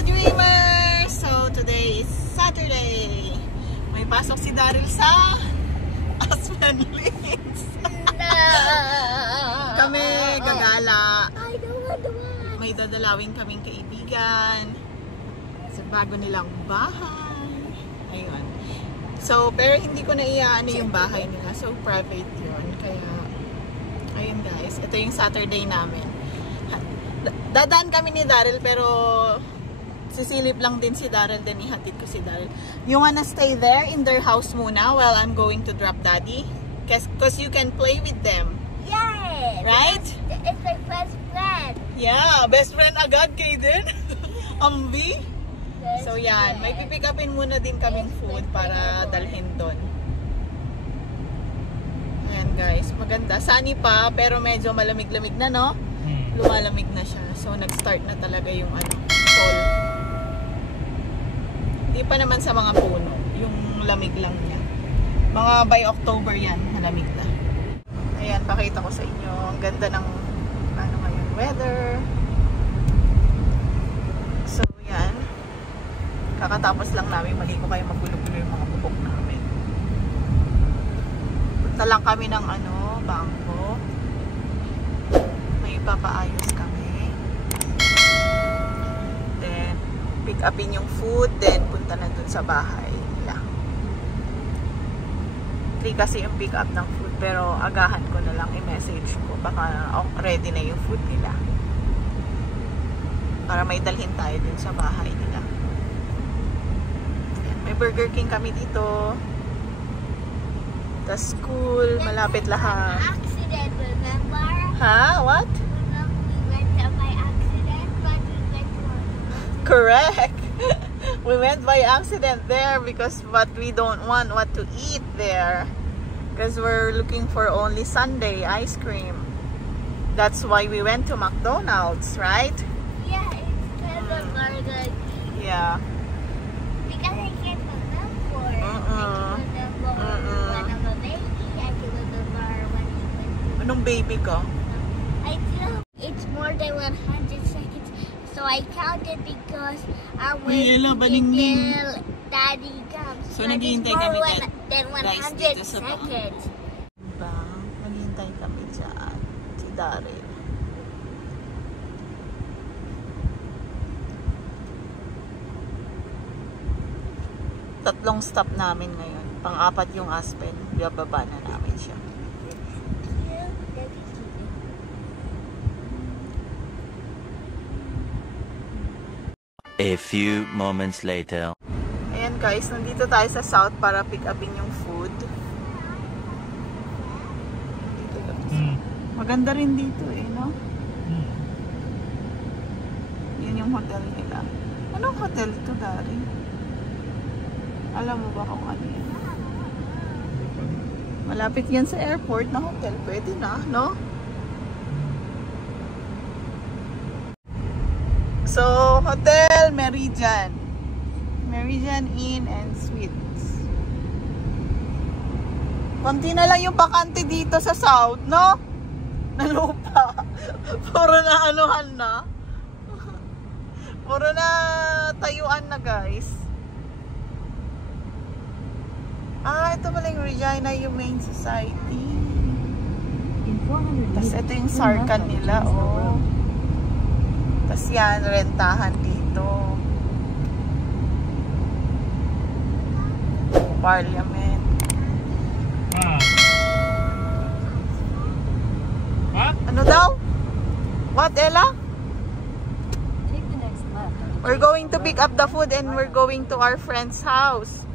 Dreamers! So today is Saturday. May pasok si Daryl sa Aspen Links. Kami gagala. May dadalawin kaming kaibigan sa bago nilang bahay. Ayun. So, pero hindi ko na iaano yung bahay nila. So, private yun. Kaya, ayun guys. Ito yung Saturday namin. Dadaan kami ni Daryl pero sisilip lang din si Daryl, then ihatid ko si Daryl. You wanna stay there in their house muna while I'm going to drop Daddy? Because you can play with them. Yeah! Right? It's my best friend. Yeah, best friend agad kay din. Ambi. So yan, may pipick upin muna din kaming food para dalhin doon. Ayan guys, maganda. Sunny pa, pero medyo malamig-lamig na, no? Lumalamig na siya. So nag-start na talaga yung fall. Hindi pa naman sa mga puno. Yung lamig lang niya. Mga by October yan, malamig na. Ayan, pakita ko sa inyo. Ang ganda ng ngayon, weather. So, yan. Kakatapos lang namin. Maligo kayo magulo-gulo yung mga bubok namin. Punta lang kami ng bangko. May ipapaayos kami. Pick upin yung food, then punta na dun sa bahay nila. 3 kasi yung pick up ng food, pero agahan ko na lang i-message ko. Baka ready na yung food nila. Para may dalhin tayo dun sa bahay nila. Ayan, may Burger King kami dito. The school, malapit lahat. Accident, remember? Ha? What? Correct. We went by accident there because we don't want what to eat there. Because we're looking for only Sunday ice cream. That's why we went to McDonald's, right? Yeah, it's kind of burger. Yeah. Because I can't remember. I can remember when I'm a baby. I can remember when he went to... Anong baby ka? I feel it's more than 100 seconds. So I counted because I'm waiting till Daddy comes. So naghihintay kami than 100 seconds. Diba? Naghihintay kami dyan. Si Daryl. Tatlong stop namin ngayon. Pang-apat yung Aspen. Bababa na namin siya. A few moments later. Ayan guys, nandito tayo sa South para pick upin yung food. Maganda rin dito no? Yun yung hotel nila. Anong hotel ito, Dari? Alam mo ba kung ano yan? Malapit yan sa airport na hotel. Pwede na, no? So, Hotel Meridian. Meridian Inn and Suites. Konti na lang yung bakante dito sa South, no? Na lupa. Puro na anuhan na. Puro na tayuan na, guys. Ito pala yung Regina Humane Society. Tapos ito yung Sarkan nila, oh. Tapos yan, rentahan dito. Parliament. What? Ano daw? What, Ella? Take the next left. We're going to pick up the food and we're going to our friend's house.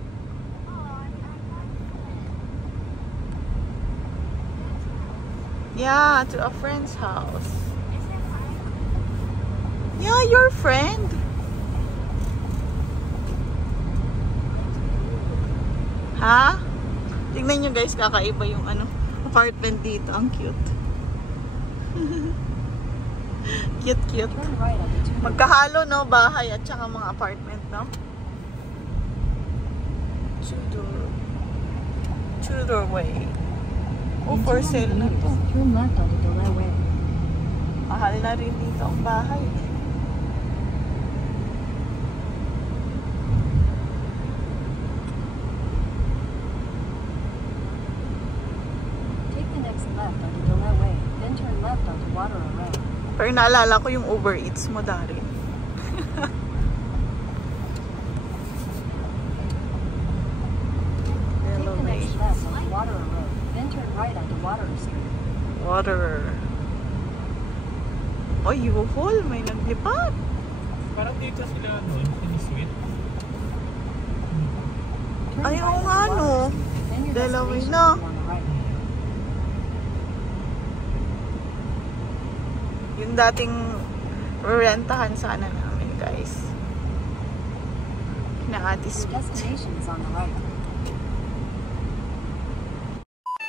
Yeah, to a friend's house. Yeah, your friend. Ha? Tingnan nyo guys, kakaiba yung ano, apartment dito. Ang cute. Cute. Magkahalo, no? Bahay at saka mga apartment, no? Tudor way. Oh, for sale na to. Turn left onto Delay Way. Mahal na rin dito ang bahay. Take the next left onto Delay Way, then turn left onto Water Array. Pero naalala ko yung Uber Eats mo, Darin. Take the next left onto Water Array, then turn right onto Water Street. Water. Oh, U-Haul. May naglipat. Parang dito sila, no? Sinisweet. Turn Ay, right oo onto nga, Water no? Street, then your Delaware destination na. will be on the right. Yung dating rentahan sana namin, guys. Kina-Ate Your Sweet. destination is on the right.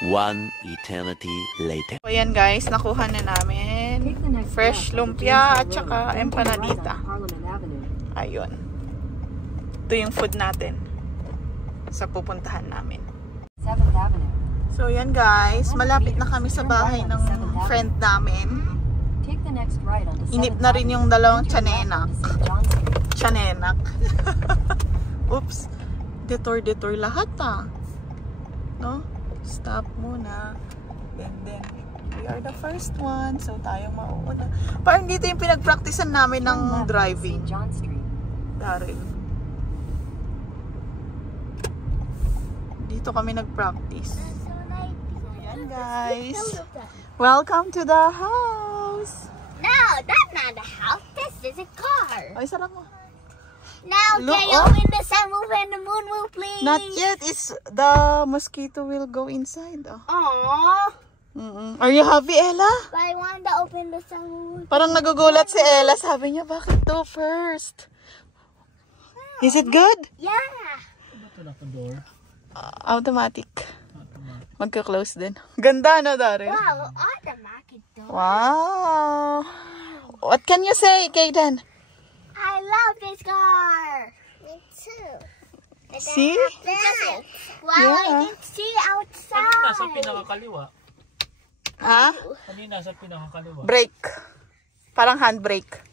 One eternity later. So, ayan guys, nakuha na namin Take the next fresh left onto lumpia at James Road, saka then turn right empanadita. onto Parliament Avenue. Ayun. Ito yung food natin sa pupuntahan namin. 7th Avenue. So, yan guys, malapit na kami sa bahay ng friend namin. Take the next right onto 7th Inip na rin yung dalawang then turn left tiyanenak. onto St. John Street. Tiyanenak. Oops. Detour lahat ah. No? Stop muna. Then, we are the first one. So, tayo mauuna. Parang dito yung pinag-practicean namin Turn ng left onto driving. St. John Street. Darin. Dito kami nag-practice. Ayan guys. Welcome to the house. No, that's not a house. This is a car. Ay, sarap mo. Now, Look, can you oh. open the sunroof and the moonroof, please? Not yet. It's the mosquito will go inside. Oh. Aww. Are you happy, Ella? But I want to open the sunroof. Parang nagugulat si Ella. Sabi niya, bakit to first? Is it good? Yeah. Ba't wala kang door? Automatic. Magka-close din. Ganda na, Darin. Wow, automatic door. Wow. What can you say, Kaden? I love this car. Me too. See? Wow, Yeah. I can see Kanina sa outside. pinakakaliwa. Ah? Kanina sa pinakakaliwa. Brake. Parang handbrake.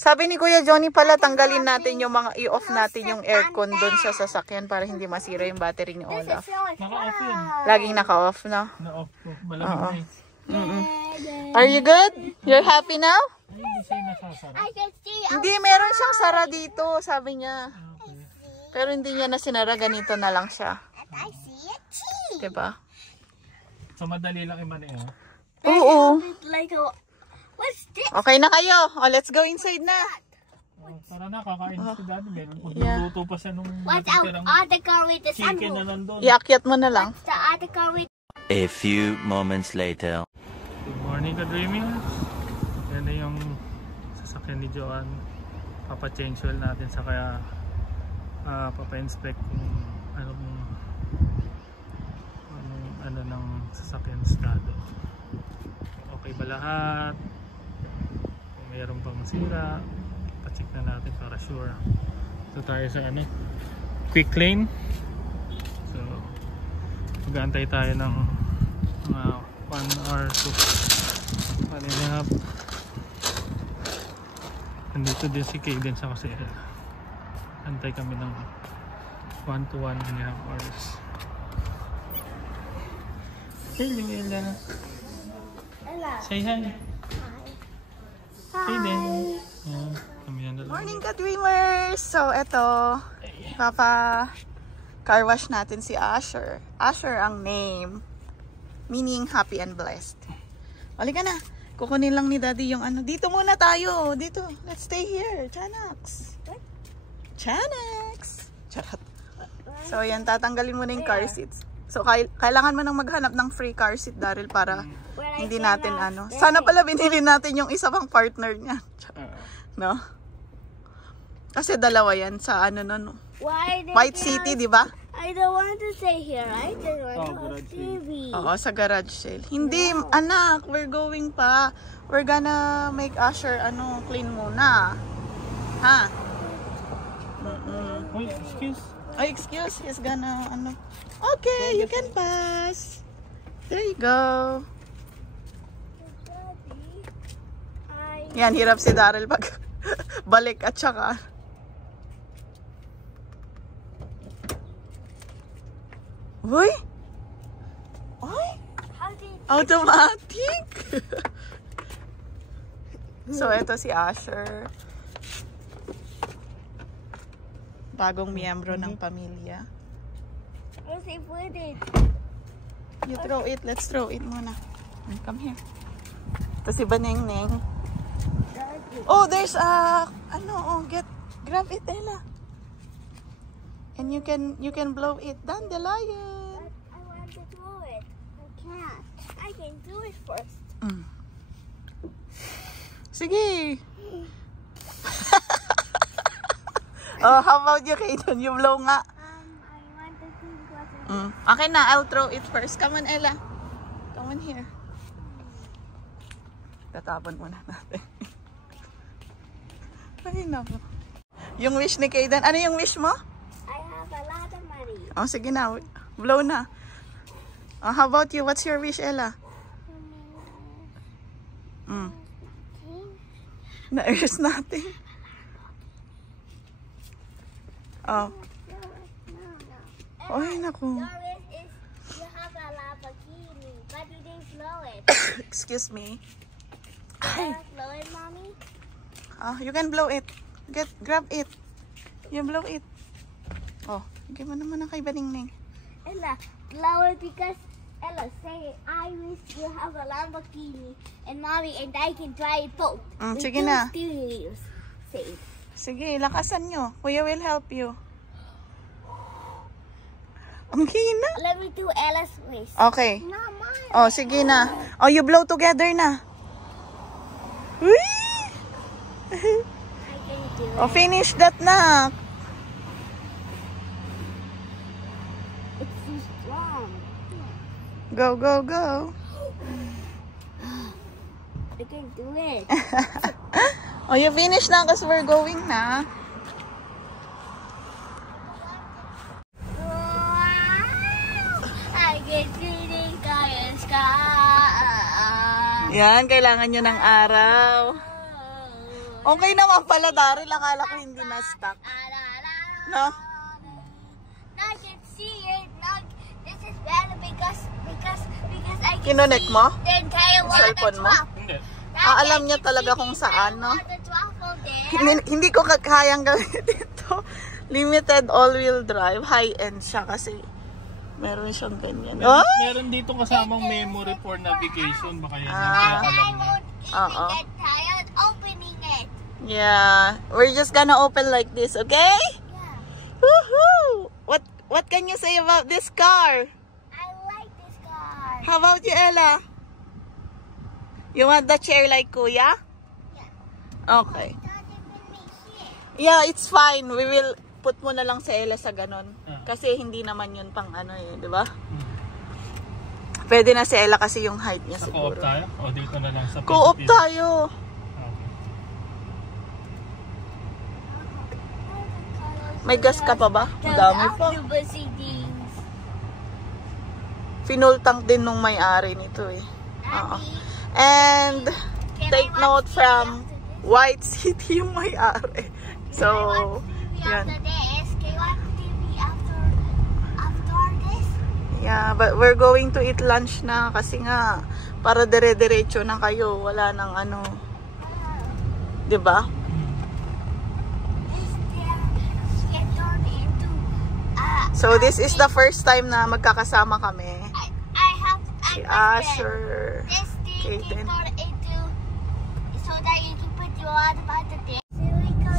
Sabi ni Kuya Johnny pala, tanggalin natin yung mga i-off natin yung aircon doon sa sasakyan para hindi masira yung battery ni This Olaf. is so Naka-off yun. Laging naka-off, no? Na-off ko. Malamig na eh. Are you good? You're happy now? Ay, hindi siya nasasara. I can see Hindi, meron siyang sara dito, sabi niya. Pero hindi niya na sinara, ganito na lang siya. I see a tree. Diba? So, madali lang i-maneho. Oo. It's like a, what's this? Okay na kayo. Oh, let's go inside na. Tara na, kakain si Daddy. Meron po. Yeah. Nagluto pa siya nung What's out natitirang other car with the chicken na sunroof? nandun. Iakyat mo na lang. The other car with A few moments later. Good morning, ka-dreamers. Yan na yung sasakyan ni Joanne. Papa-change oil natin sa kaya papa-inspect kung anong ng sasakyan estado. Okay ba lahat? Kung mayroon pang sira, pa-check na natin para sure. So tayo sa quick lane. So mag-aantay tayo ng 1 or 2 palinap. Nandito din si Kaden sa kasi antay kami ng 1 to 1.5 hours. Hello, Ella. Say hi. Kaden. Yeah, kami yan dalawa. Morning ka-dreamers! So, eto, papa car wash natin si Asher. Asher ang name. Meaning happy and blessed. Halika na. Kukunin lang ni Daddy yung Dito muna tayo. Dito. Let's stay here. Chanax. Chanax. Charot. So, yan. Tatanggalin mo na yung car seats. So, kailangan mo nang maghanap ng free car seat, Daryl, para hindi natin Sana pala binili natin yung isa pang partner niya. No? Kasi dalawa yan sa White City, di ba? I don't want to stay here. I just want to watch TV. Oo, sa garage sale. Hindi, anak, we're going pa. We're gonna make Asher, clean muna. Ha? Uy, excuse. Oh, excuse, he's gonna, Okay, you can pass. There you go. Yan, hirap si Daryl pag balik at saka. Uy! Uy! Automatic! So, ito si Asher. Bagong miyembro ng pamilya. Let's see, put it. You throw it. Let's throw it muna. Come here. Ito si Banengneng. Oh, there's a... grab it, Ella. And you can blow it. Dandelion. I want to throw it. I can't. I can do it first. Sige. Oh, how about you, Kaden? You blow nga. I want to see what it Okay na, I'll throw it first. Come on, Ella. Come on here. Tatapon muna natin. Ay, naku. Yung wish ni Kaden. Ano yung wish mo? I have a lot of money. Oh, sige na. Blow na. Oh, how about you? What's your wish, Ella? There's nothing. Oh. Ay, naku. Your wish is you have a Lamborghini, but you didn't blow it. Excuse me. Can I blow it, Mommy? You can blow it. Grab it. You blow it. Oh, give mo naman na kay Banengneng. Ella, blow it because Ella say I wish you have a Lamborghini and Mommy and I can drive both. Sige na. Say it. Sige, lakasan nyo. Kuya will help you. Ang hina. Let me do Ella's wish. Okay. No, mine. Oh, sige na. Oh, you blow together na. Whee! I can do it. Oh, finish that na. It's too strong. Go, go, go. I can do it. Oh, you finish na kasi we're going na. I can see the sky. Yan, kailangan nyo ng araw. Okay naman pala, Daryl. Akala ko hindi na-stuck. No? I can see it. Now, this is better because I can Kinonek see mo? the entire world. Cellphone mo? Hindi. Alam niya talaga kung saan, no? Hindi ko kayang gawin dito. Limited all-wheel drive. High-end siya kasi meron siyang ganyan. Oh! Meron dito kasamang memory for navigation. Baka yan. I Kaya alam niya. won't even get tired opening it. Yeah. We're just gonna open like this, okay? Yeah. Woohoo! What can you say about this car? I like this car. How about you, Ella? You want the chair like Kuya? Yeah. Okay. Don't even make shit. Yeah, it's fine. We will put mo na lang sa Ella sa ganon. Kasi hindi naman yun pang di ba? Pwede na si Ella kasi yung height niya Sa siguro. co-op tayo? O dito na lang sa Co-op PCP? tayo. Okay. May gas ka pa ba? Ang dami pa. Fuel tank din nung may-ari nito eh. Oo. And take note from White City yung may-ari. So, yan. Yeah, but we're going to eat lunch na kasi nga para dire-diretso na kayo. Wala nang diba? So, this is the first time na magkakasama kami. Si Asher, Kaden.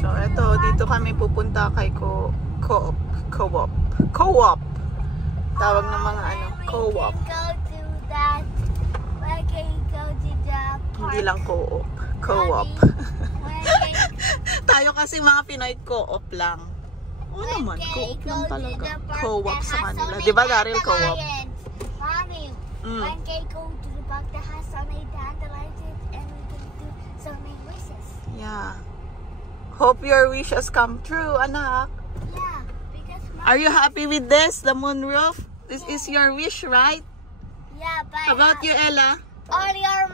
So, eto, dito kami pupunta kay Co-op. Tawag ng mga Co-op. Hindi lang Co-op. Co-op. Tayo kasi mga Pinoy Co-op lang. Oo naman, When co-op Kay lang go to talaga. the park Co-op that sa has kanila. so many Di ba, Daryl, co-op? dandelions. Mommy, Mm. when Kay go to the park that has so many dandelions and we can do so many wishes. Yeah. Hope your wishes come true, anak. Yeah, because Are you happy with this, the moonroof? This is your wish, right? yeah, but How about you, Ella? earlier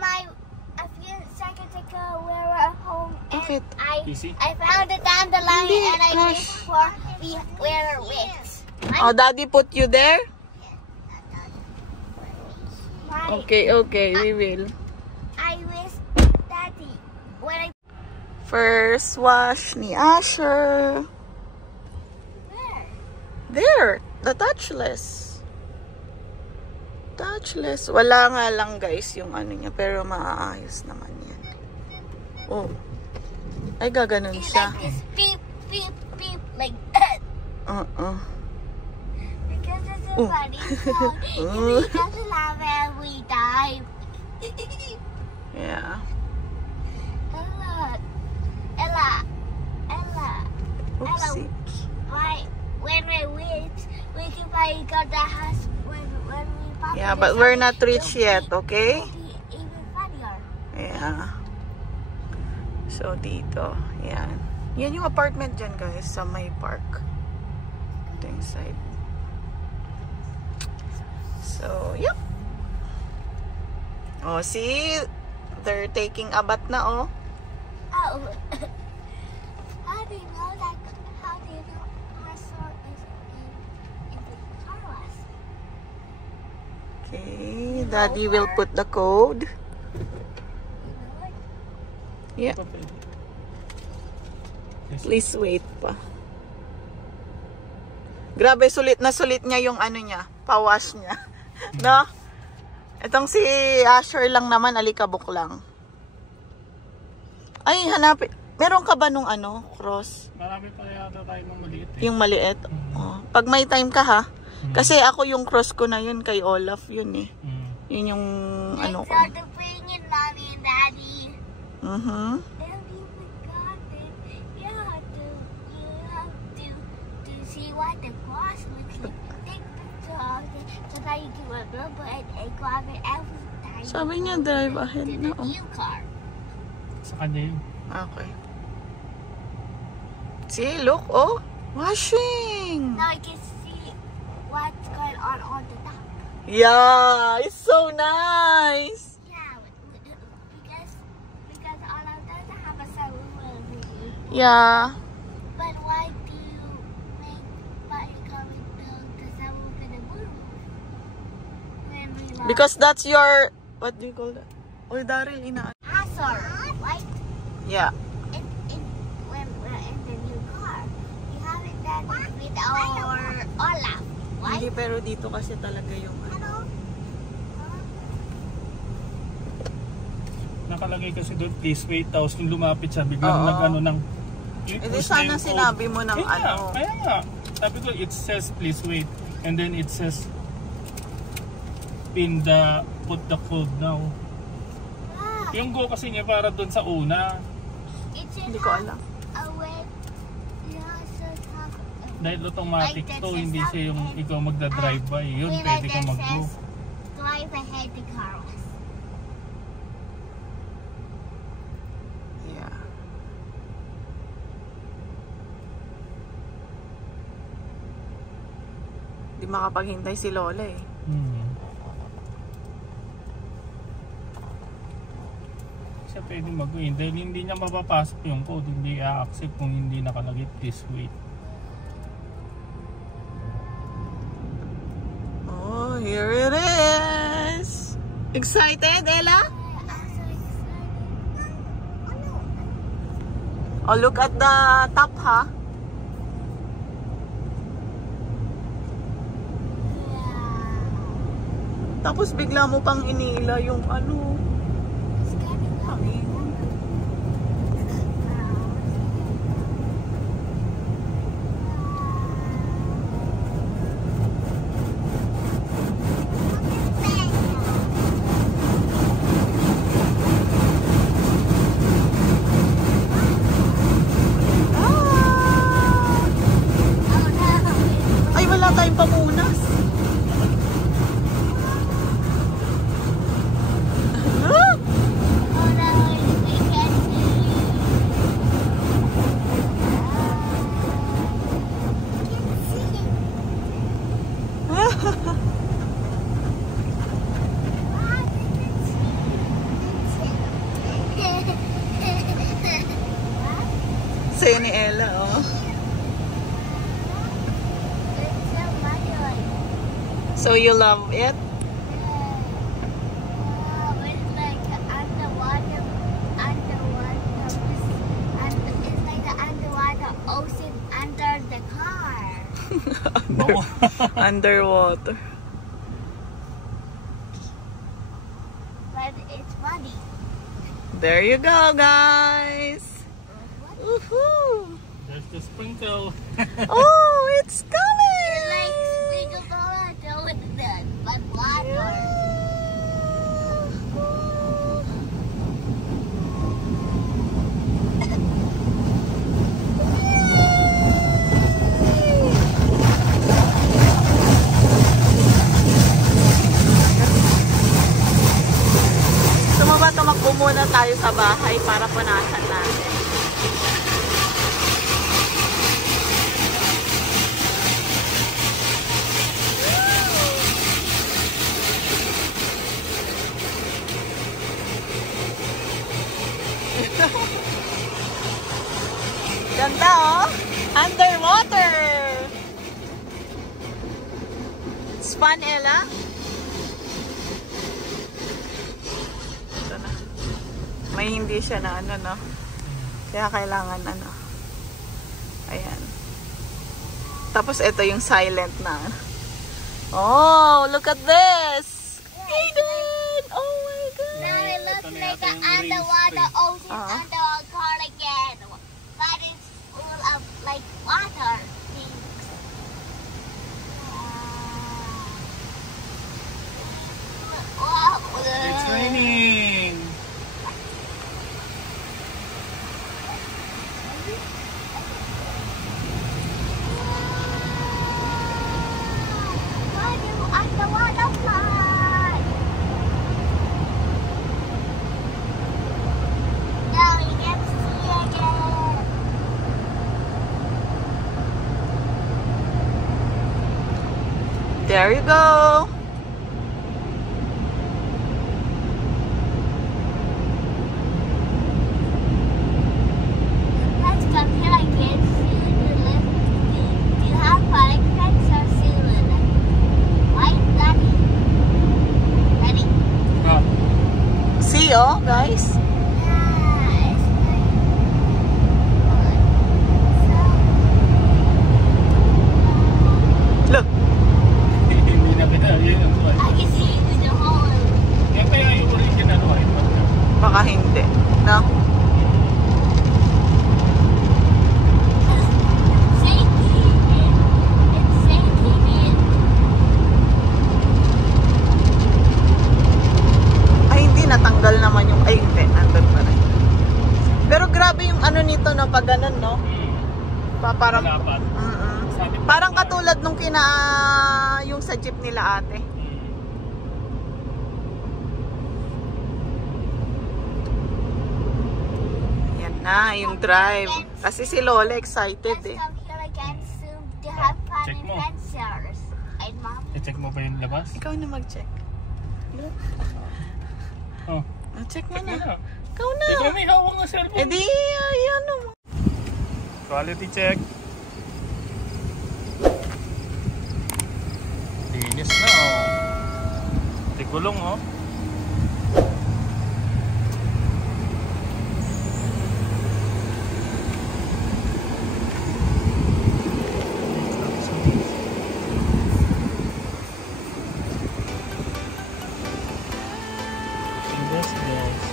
a few seconds ago we were at home and Bakit? Easy? I found a dandelion Hindi, and I gosh. wished for we were witch. Oh, Daddy put you there? Mommy, Okay, we will. I wish Daddy when I First wash ni Asher. where? There, the touchless. Touchless. Wala nga lang guys yung ano niya, pero maaayos naman yan. Oh. Ay, gaganon It's siya. like this beep beep beep like that. Because it's a Oh. funny song. We just laugh and we die. Yeah. Ella. Oopsie. When we reach, we can probably go to the house when we pop Yeah, in but the we're sun, not rich it'll yet, be- okay? It'll be even funnier. Yeah. So, dito. Yan. Yan yung apartment dyan, guys, sa may park. Ito yung side. So, yep. Oh, see? They're taking a bath na, oh. Oh. How do you know that? How do you know our store is in the car wash? Okay. Daddy will put the code. You know it? Yeah. Please wait pa. Grabe, sulit na sulit niya yung ano niya, pawash niya. No? Itong si Asher lang naman, alikabok lang. Ay, hanapin. Meron ka ba nung ano, cross? Marami pa yata tayo ng maliit eh. Yung maliit? Oh. Pag may time ka ha. Kasi ako yung cross ko na yun kay Olaf yun eh. Yun yung ano ko. Thanks for bringing Mommy and Daddy. Mhm. And you forgot it. You have to see what the cross looks like. Take picture of it so that you can remember it and grab it every time. Sabi niya drive ahead to na the oh. new car. Sa kanya yun. Okay. See, look, oh. Washing. Now I can see what's going on the top. Yeah, it's so nice. Yeah, because all of those have a sunroof. Yeah. But why do you come and build the sunroof in the moon? When we love Because that's your, what do you call that? Oh, Daryl, ina. Hazard, right? Yeah. When we're in the new car, we have it done with our Olaf, right? Hindi, pero dito kasi talaga yung ano. Nakalagay kasi doon, please wait. Tapos nung lumapit siya, biglang Oo. nag-ano ng... Hindi sana sinabi mo ng ano. Kaya nga. Sabi ko, it says please wait. And then it says, put the code now. Ah, Yung go kasi niya para doon sa una. it should Hindi ko have alam. a way. Yeah, should have Dahil automatic Like that to, says hindi siya yung something. ikaw magdadrive by. Yun, way pwede like ka that mag-go. says, drive ahead the car was. Yeah. Di makapaghintay si Lola eh. Siya pwede mag-go in. Dahil hindi niya mapapasok yung code. Hindi i-accept kung hindi nakalagay please wait. Oh, here it is. Excited, Ella? I'm so excited. Oh no. Oh, look at the top, ha? Yeah. Tapos bigla mo pang inila yung ano. It's getting Hangin. wala tayong pamunas. Oh no, we can't see you. Sa'yo ni Ella, oh. So you love it? It's like underwater, it's like the underwater ocean under the car. Underwater. But it's funny. There you go, guys. Woohoo! There's the sprinkle. Oh, it's coming! It's like sprinkles water with the but water. Sumaba, tumakbo muna tayo sa bahay para punasan natin. Ganda, oh! Underwater! It's fun, Ella? Ito na. May hindi siya na ano, no? Kaya kailangan ano. Ayan. Tapos ito yung silent na. Oh, look at this! Aiden! Oh my God! Now it looks like an underwater ocean under a car again. But it's full of like water things. Wow. It's raining. Why do underwater fly? Now you can see again. There you go! Let's come here again. Do you have flying friends or soon? Right, Daddy? Daddy? Ah, See, oh, guys? Yeah, it's Look! hindi na kita. Yun ang tuwa. I can see it in the hole. Yan kaya yung original iPhone niya. Baka hindi. No? It's sinking in. Ay, hindi. Natanggal naman yung... Ay, hindi. Nandun pa rin. Pero grabe yung ano nito, no? Pag ganun, no? Parang... Dapat. Parang katulad nung yung sa jeep nila ate. Yan na, yung drive. Kasi si Lola excited Let's eh. come here again soon to have fun Check in mo. Fencers. Ay, Mom? I-check mo ba yung labas? Ikaw na mag-check. Oh. Check mo Check mo na. na. Ikaw na. Ikaw may hawak ng cellphone. Eh di, ayan o. Quality check. Linis na oh. Tigulong oh. Yes, guys.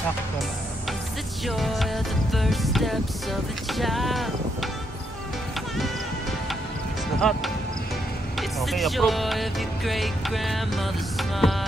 Sakto na. It's the joy of the first steps of a child. It's lahat. It's Okay, the approve. joy of your great grandmother's smile.